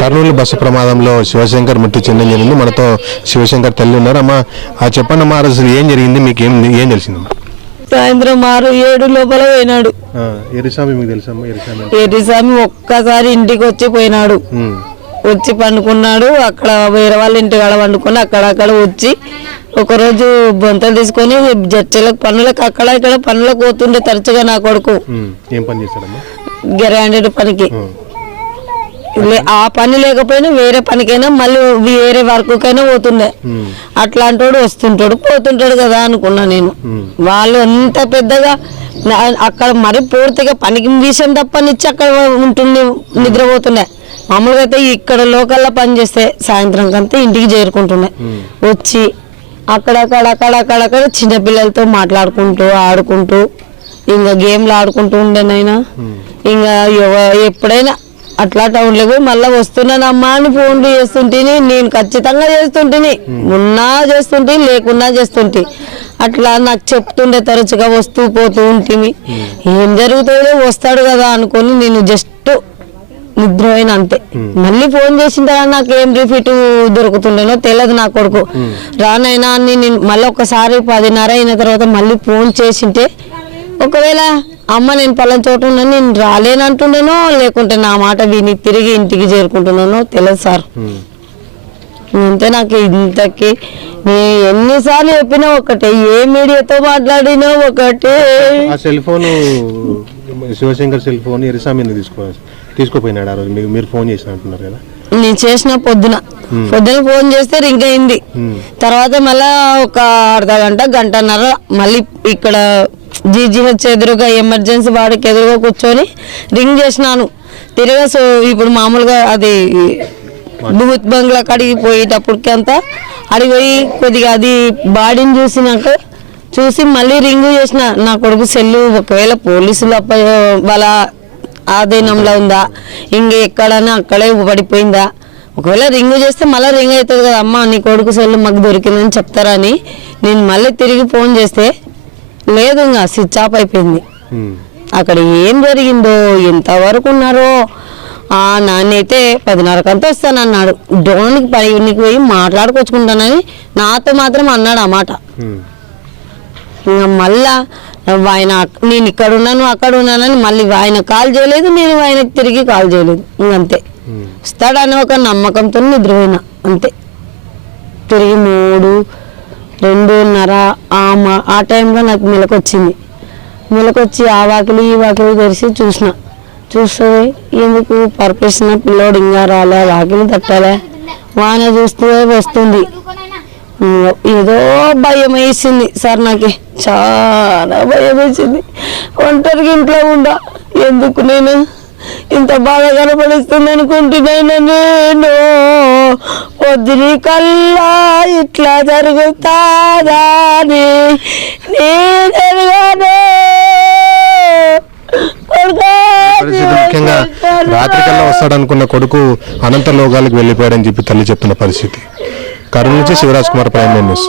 Kurnool bus ప్రమాదంలో శివశంకర్ మృతి చెందడం జరిగింది. మనతో శివశంకర్ తల్లి ఉన్నారు. అమ్మా చెప్పండి అమ్మా, అసలు ఏం జరిగింది, మీకు ఏం తెలిసిందమ్మా? సాయంత్రం 6-7 లోపల పోయినాడు. ఎరిసామి మీకు తెలుసమ్మా? ఎరిసామి ఒక్కసారి ఇంటికి వచ్చి పోయినాడు. వచ్చి పండుకున్నాడు. అక్కడ వేరే వాళ్ళ ఇంటికాడ పండుకొని అక్కడక్కడ వచ్చి ఒకరోజు బొంతలు తీసుకొని జడ్చలకు పనులకు అక్కడ ఇక్కడ పనులకు పోతుండే తరచుగా నా కొడుకు. ఏం పని చేస్తాడమ్మా? గ్రాండెడ్ పనికి. ఆ పని లేకపోయినా వేరే పనికైనా మళ్ళీ వేరే వర్క్కైనా పోతుండే. అట్లాంటి వాడు వస్తుంటాడు పోతుంటాడు కదా అనుకున్నా నేను. వాళ్ళు ఎంత పెద్దగా అక్కడ మరి పూర్తిగా పనికి విషయం తప్పనిచ్చి అక్కడ ఉంటుండే, నిద్రపోతుండే. మామూలుగా అయితే ఇక్కడ లోకల్లో పని చేస్తే సాయంత్రం కంతా ఇంటికి చేరుకుంటుండే. వచ్చి అక్కడక్కడ చిన్నపిల్లలతో మాట్లాడుకుంటూ ఆడుకుంటూ ఇంకా గేమ్లు ఆడుకుంటూ ఉండేనైనా. ఇంకా ఎప్పుడైనా అట్లా టౌన్లో పోయి మళ్ళీ వస్తున్నానమ్మా అని ఫోన్లు చేస్తుంటేని నేను ఖచ్చితంగా చేస్తుంటేని, ఉన్నా చేస్తుంటే లేకున్నా చేస్తుంటే. అట్లా నాకు చెప్తుండే తరచుగా వస్తూ పోతూ ఉంటుంది. ఏం జరుగుతుందో వస్తాడు కదా అనుకొని నేను జస్ట్ నిద్రపోయిన అంతే. మళ్ళీ ఫోన్ చేసిన తర్వాత నాకు ఏం రిపీట్ దొరుకుతుండేనో తెలియదు. నా కొడుకు రానైనా అని నేను మళ్ళీ ఒకసారి 10:30 అయిన తర్వాత మళ్ళీ ఫోన్ చేసింటే ఒకవేళ అమ్మ నేను పలానా చోట ఉన్నాను నేను రాలేనంటుండేనో లేకుంటే నా మాట విని తిరిగి ఇంటికి చేరుకుంటున్నానో తెలియదు సార్. అంతే. నాకు ఇంతకి ఎన్నిసార్లు చెప్పినా ఒకటే, ఏ మీడియాతో మాట్లాడినా ఒకటే. Cell phone Shivashankar cell phone ఎరిసామి తీసుకోపోయినాడు ఆ రోజు. మీరు ఫోన్ చేసిన అంటున్నారు కదా? నేను చేసిన పొద్దున ఫోన్ చేస్తే రింగ్ అయింది. తర్వాత మళ్ళా ఒక గంటన్నర మళ్ళీ ఇక్కడ జీజీహెచ్ ఎదురుగా ఎమర్జెన్సీ వాడికి ఎదురుగా కూర్చొని రింగ్ చేసినాను. తిరిగా ఇప్పుడు మామూలుగా అది భూత్ బంగ్లా కాడికి పోయేటప్పటికి అంతా అడిగిపోయి కొద్దిగా అది బాడీని చూసి మళ్ళీ రింగ్ చేసిన. నా కొడుకు సెల్లు ఒకవేళ పోలీసులు వాళ్ళ ఆధీనంలో ఉందా, ఇంకెక్కడన్నా అక్కడే పడిపోయిందా, ఒకవేళ రింగ్ చేస్తే మళ్ళీ రింగ్ అవుతుంది కదా, అమ్మ నీ కొడుకు సెల్లు మాకు దొరికిందని చెప్తారని నేను మళ్ళీ తిరిగి ఫోన్ చేస్తే లేదు, ఇంకా స్విచ్ ఆఫ్ అయిపోయింది. అక్కడ ఏం జరిగిందో ఎంతవరకు ఉన్నారో. నాన్నైతే 10:30 వస్తానన్నాడు. డ్రోన్కి పనికి పోయి మాట్లాడుకొచ్చుకుంటానని నాతో మాత్రం అన్నాడు ఆ మాట. ఇంకా మళ్ళా ఆయన నేను ఇక్కడ ఉన్నాను అక్కడ ఉన్నానని మళ్ళీ ఆయన కాల్ చేయలేదు, నేను ఆయనకి తిరిగి కాల్ చేయలేదు. ఇంకంతే. వస్తాడని ఒక నమ్మకంతో నిద్రపోయినా అంతే. తిరిగి 3-2:30 ఆ టైంలో నాకు మెలకొచ్చి ఆ వాకిలి ఈ వాకిలి తెరిచి చూస్తే ఎందుకు పర్పేసిన పిల్లోడు ఇంకా రాలే, వాకిలి తట్టాలే, వాన చూస్తూ వస్తుంది. ఏదో భయం వేసింది సార్, నాకు చాలా భయం వేసింది. ఒంటరికి ఇంట్లో ఉండా ఎందుకు నేను ఇంత బాగా కనపడిస్తుంది అనుకుంటున్నాను. నేను పొద్దుని కల్లా ఇట్లా జరుగుతాదా అని నేను ముఖ్యంగా రాత్రి కల్లా వస్తాడనుకున్న కొడుకు అనంత లోకాలకు వెళ్ళిపోయాడని చెప్పి తల్లి చెప్తున్న పరిస్థితి. కర్నూలు నుంచి శివరాజ్ కుమార్, ప్రైమ్ న్యూస్.